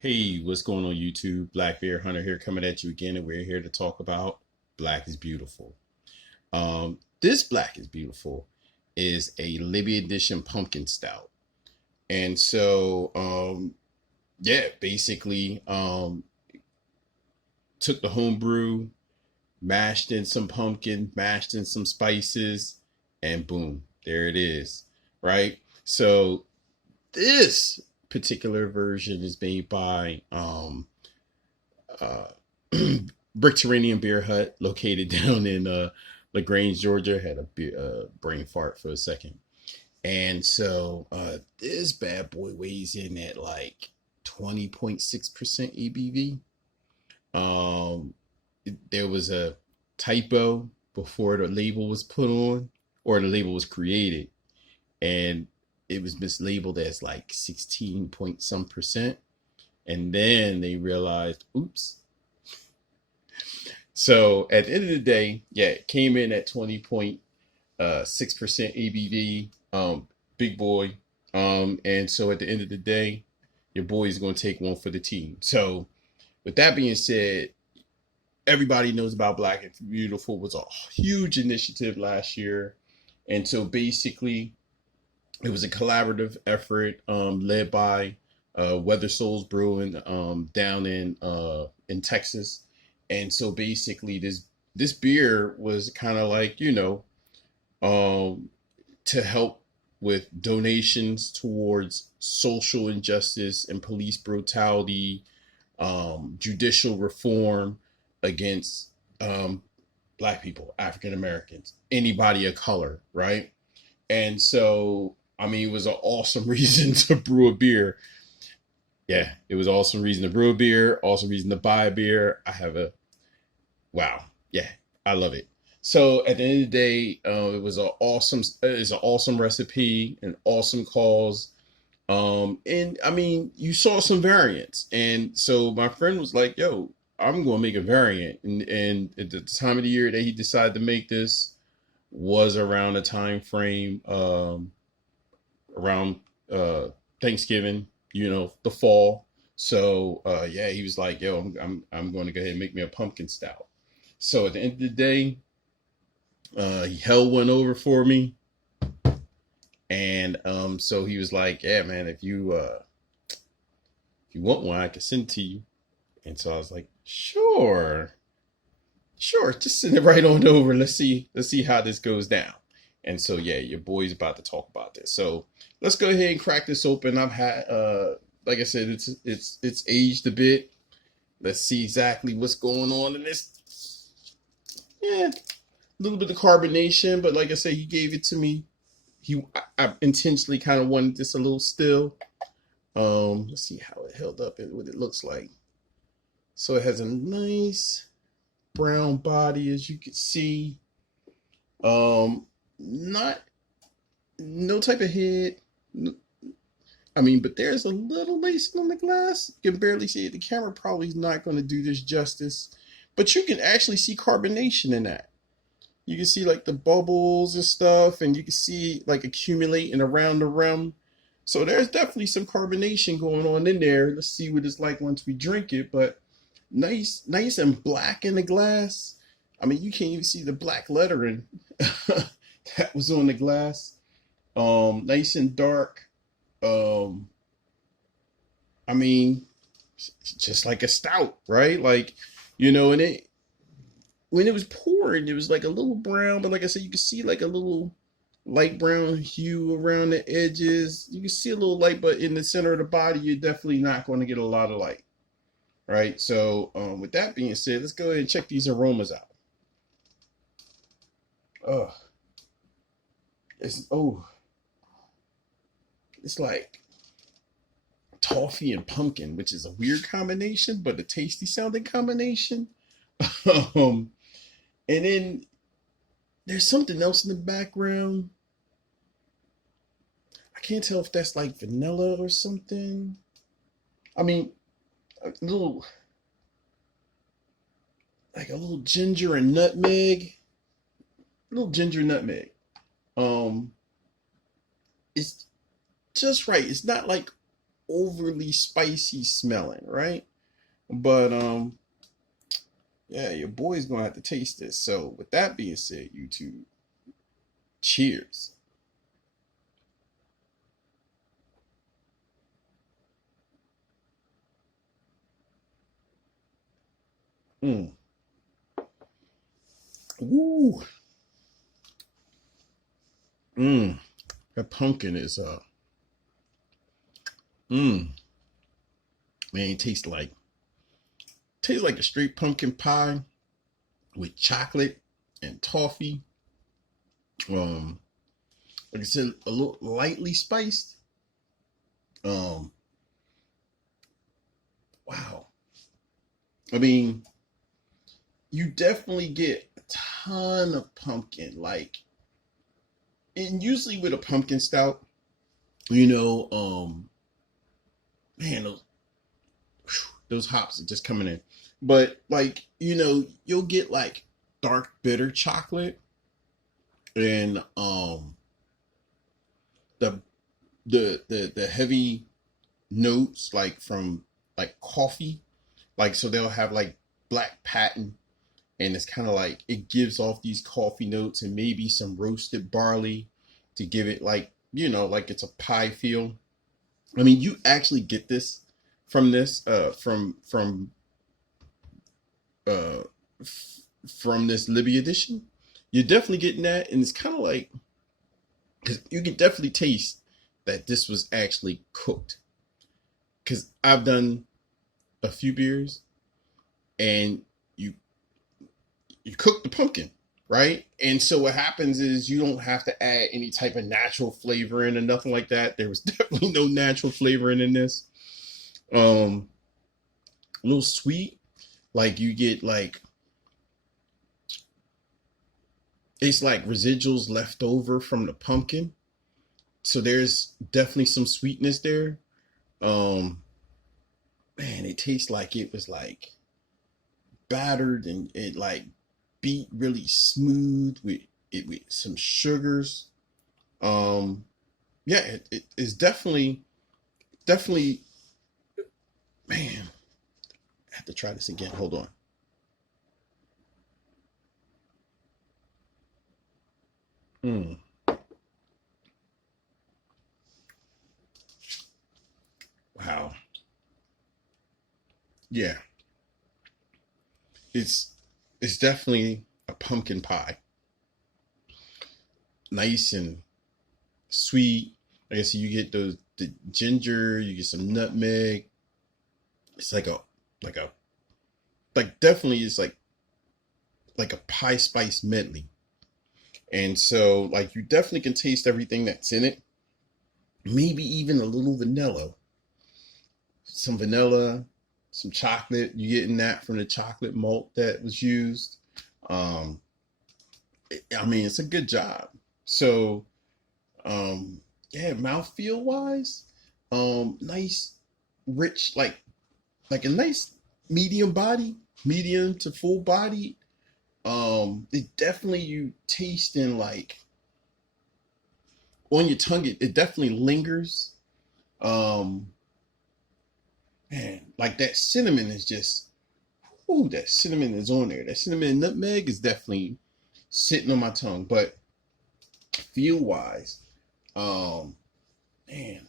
Hey, what's going on YouTube? Black Bear Hunter here coming at you again, and we're here to talk about Black is Beautiful. This Black is Beautiful is a Libbey edition pumpkin stout. And so yeah, basically took the home brew, mashed in some pumpkin, mashed in some spices, and boom, there it is. Right? So this particular version is made by uh, BrickTerranean Beer Hut, located down in LaGrange, Georgia. Had a brain fart for a second, and so this bad boy weighs in at like 20.6% ABV. There was a typo before the label was put on, or the label was created, and it was mislabeled as like 16 point some percent. And then they realized, oops. So at the end of the day, yeah, it came in at 20.6% ABV, big boy. And so at the end of the day, your boy is going to take one for the team. So with that being said, everybody knows about Black and Beautiful. It was a huge initiative last year. And so basically, it was a collaborative effort led by Weather Souls Brewing down in Texas. And so basically this beer was kind of like, to help with donations towards social injustice and police brutality, judicial reform against Black people, African Americans, anybody of color, right? And so, I mean, it was an awesome reason to brew a beer. Yeah, it was an awesome reason to brew a beer, awesome reason to buy a beer. Wow. Yeah, I love it. So at the end of the day, it's an awesome recipe, an awesome cause. And I mean, you saw some variants. And so my friend was like, yo, I'm going to make a variant. And at the time of the year that he decided to make this was around a time frame, around Thanksgiving, the fall. So yeah, he was like, "Yo, I'm going to go ahead and make me a pumpkin stout." So at the end of the day, he held one over for me, and so he was like, "Yeah, man, if you want one, I can send it to you." And so I was like, "Sure, sure, just send it right on over. Let's see how this goes down." And so yeah, your boy's about to talk about this. So let's go ahead and crack this open. I've had like I said, it's aged a bit. Let's see exactly what's going on in this. Yeah, a little bit of carbonation, but like I said, he gave it to me. I intentionally kind of wanted this a little still. Let's see how it held up and what it looks like. So it has a nice brown body, as you can see. Not no type of head. I mean, but there's a little lacing on the glass. You can barely see it. The camera probably is not going to do this justice, but you can actually see carbonation in that. You can see like the bubbles and stuff, and you can see like accumulating around the rim. So there's definitely some carbonation going on in there. Let's see what it's like once we drink it. But nice and black in the glass. I mean, you can't even see the black lettering that was on the glass. Nice and dark. Um, I mean, just like a stout, right? Like, and it when it was pouring, it was like a little brown, but like I said, you can see like a little light brown hue around the edges. You can see a little light, but in the center of the body, you're definitely not going to get a lot of light, right? So, with that being said, let's go ahead and check these aromas out. Oh, oh, it's like toffee and pumpkin, which is a weird combination, but a tasty sounding combination. um, and then there's something else in the background. I can't tell if that's like vanilla or something. I mean, a little like a little ginger and nutmeg. A little ginger nutmeg. Um, it's just right. It's not like overly spicy smelling, right? But yeah, your boy's gonna have to taste this. So with that being said, YouTube, cheers. Mm. Woo. Mm. That pumpkin is mm. Man, it tastes like a straight pumpkin pie with chocolate and toffee. Um, like I said, a little lightly spiced. Um, wow. I mean, you definitely get a ton of pumpkin. Like, and usually with a pumpkin stout, you know, man, those hops are just coming in. But like, you know, you'll get like dark bitter chocolate and the the heavy notes like from like coffee. Like so they'll have like black patent and it's kind of like it gives off these coffee notes and maybe some roasted barley to give it like, you know, like it's a pie feel. I mean, you actually get this from this uh from this Libbey edition. You're definitely getting that, and it's kind of like because you can definitely taste that this was actually cooked. Because I've done a few beers, and you you cook the pumpkin, right? And so what happens is you don't have to add any type of natural flavoring or nothing like that. There was definitely no natural flavoring in this. A little sweet, like you get like it's like residuals left over from the pumpkin. So there's definitely some sweetness there. Um, Man, it tastes like it was like battered and it like beat really smooth with it with some sugars. Um, yeah, it is definitely man. I have to try this again. Hold on. Mm, wow. Yeah, it's it's definitely a pumpkin pie. Nice and sweet. Like I said, you get the ginger, you get some nutmeg. It's like a like definitely is like a pie spice medley. And so like you definitely can taste everything that's in it. Maybe even a little vanilla. Some vanilla, some chocolate. You getting that from the chocolate malt that was used. Um I mean it's a good job. So yeah, mouthfeel wise, nice, rich, like a nice medium body, medium to full body. It definitely you taste in like on your tongue. It definitely lingers. Um, Man, like that cinnamon is just, ooh, that cinnamon is on there. That cinnamon and nutmeg is definitely sitting on my tongue. But feel wise, um, man,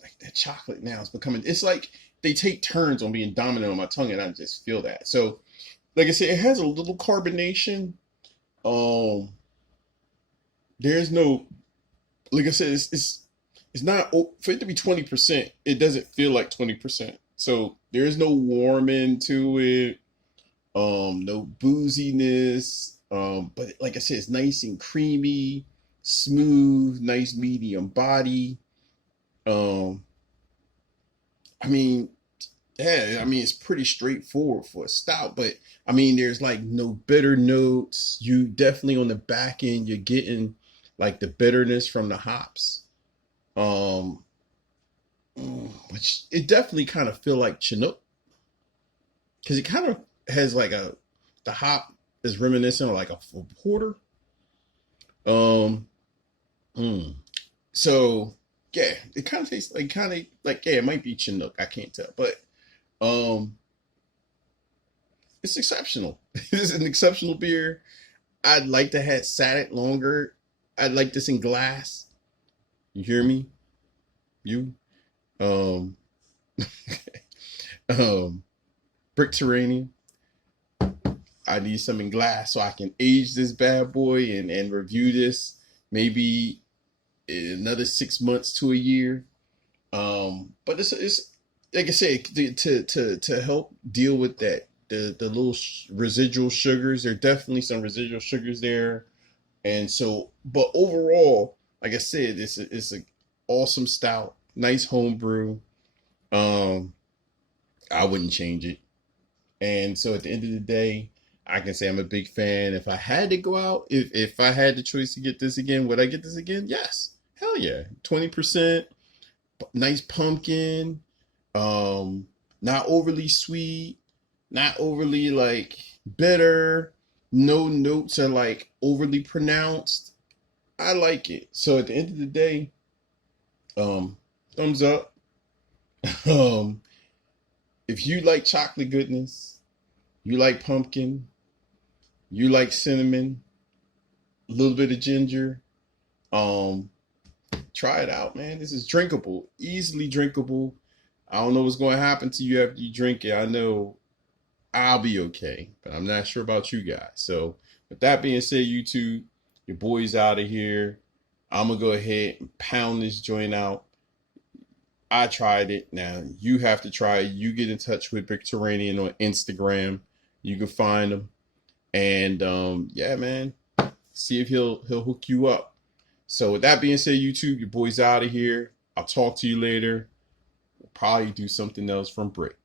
like that chocolate now is becoming. It's like they take turns on being dominant on my tongue, and I just feel that. So, like I said, it has a little carbonation. Um, there's no, like I said, it's not for it to be 20%. It doesn't feel like 20%. So there's no warming to it. No booziness. But like I said, it's nice and creamy, smooth, nice medium body. Um, I mean, yeah, I mean it's pretty straightforward for a stout, but I mean there's like no bitter notes. You definitely on the back end you're getting like the bitterness from the hops. Um, which it definitely kind of feel like Chinook because it kind of has like a the hop is reminiscent of like a porter. Um, mm. So yeah, it kind of tastes like yeah, it might be Chinook. I can't tell, but um, it's exceptional. It's an exceptional beer. I'd like to have sat it longer. I'd like this in glass. You hear me? You um um BrickTerranean. I need some in glass so I can age this bad boy and review this maybe in another 6 months to a year. But it's like I said to help deal with that the little residual sugars. There are definitely some residual sugars there, and so but overall, like I said, it's a awesome stout, nice homebrew. Um, I wouldn't change it. And so at the end of the day, I can say I'm a big fan. If I had to go out, if I had the choice to get this again, would I get this again? Yes. Hell yeah. 20%, nice pumpkin, um, not overly sweet, not overly like bitter. No notes are like overly pronounced. I like it. So at the end of the day, um, thumbs up. Um, if you like chocolate goodness, you like pumpkin, you like cinnamon, a little bit of ginger, um, try it out, man. This is drinkable, easily drinkable. I don't know what's going to happen to you after you drink it. I know I'll be okay, but I'm not sure about you guys. So, with that being said, YouTube, your boy's out of here. I'm going to go ahead and pound this joint out. I tried it. Now, you have to try it. You get in touch with BrickTerranean on Instagram. You can find him. And yeah, man, see if he'll hook you up. So with that being said, YouTube, your boy's out of here. I'll talk to you later. We'll probably do something else from Brick.